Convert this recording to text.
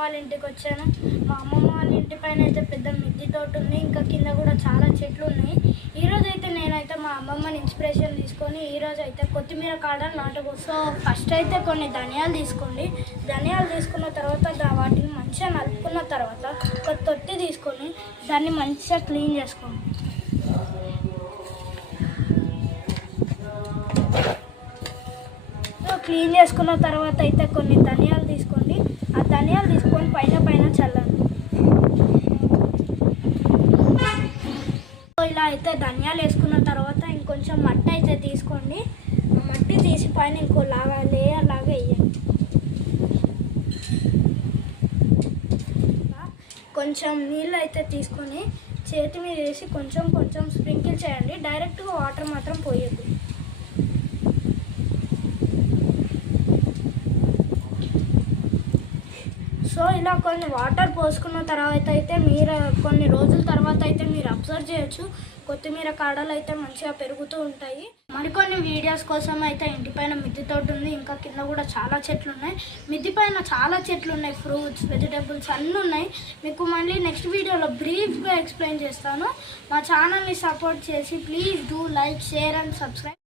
వాళ్ళ ఇంటికి వచ్చాను. మా అమ్మమ్మ వాళ్ళ ఇంటి పైన అయితే పెద్ద మిద్దె తోట ఉంది, ఇంకా కింద కూడా చాలా చెట్లు ఉన్నాయి. ఈరోజు అయితే నేనైతే మా అమ్మమ్మని ఇన్స్పిరేషన్ తీసుకొని ఈరోజు అయితే కొత్తిమీర కాడలు నాటుకో. సో ఫస్ట్ అయితే కొన్ని ధనియాలు తీసుకోండి. ధనియాలు తీసుకున్న తర్వాత వాటిని మంచిగా నలుపుకున్న తర్వాత ఒక తొట్టి తీసుకొని దాన్ని మంచిగా క్లీన్ చేసుకోండి. క్లీన్ చేసుకున్న తర్వాత అయితే కొన్ని ధనియాలు తీసుకోండి. ఆ ధనియాలు తీసుకొని పైన చల్లండి. ఇలా అయితే ధనియాలు వేసుకున్న తర్వాత ఇంకొంచెం మట్టి అయితే తీసుకోండి. ఆ మట్టి తీసి పైన ఇంకో లేయర్ లాగా వేయండి. కొంచెం నీళ్ళు అయితే తీసుకొని చేతి మీద వేసి కొంచెం స్ప్రింకిల్ చేయండి. డైరెక్ట్గా వాటర్ మాత్రం పోయొద్దు. సో ఇలా కొన్ని వాటర్ పోసుకున్న తర్వాత అయితే మీరు కొన్ని రోజుల తర్వాత అయితే మీరు అబ్జర్వ్ చేయొచ్చు, కొత్తిమీర కాడలు అయితే మంచిగా పెరుగుతూ ఉంటాయి. మరికొన్ని వీడియోస్ కోసం అయితే ఇంటి పైన మిద్దె తోట ఉంది, ఇంకా కింద కూడా చాలా చెట్లు ఉన్నాయి. మిద్దె పైన చాలా చెట్లు ఉన్నాయి, ఫ్రూట్స్, వెజిటేబుల్స్ అన్నీ ఉన్నాయి. మీకు మళ్ళీ నెక్స్ట్ వీడియోలో బ్రీఫ్గా ఎక్స్ప్లెయిన్ చేస్తాను. మా ఛానల్ని సపోర్ట్ చేసి please do like, share and subscribe.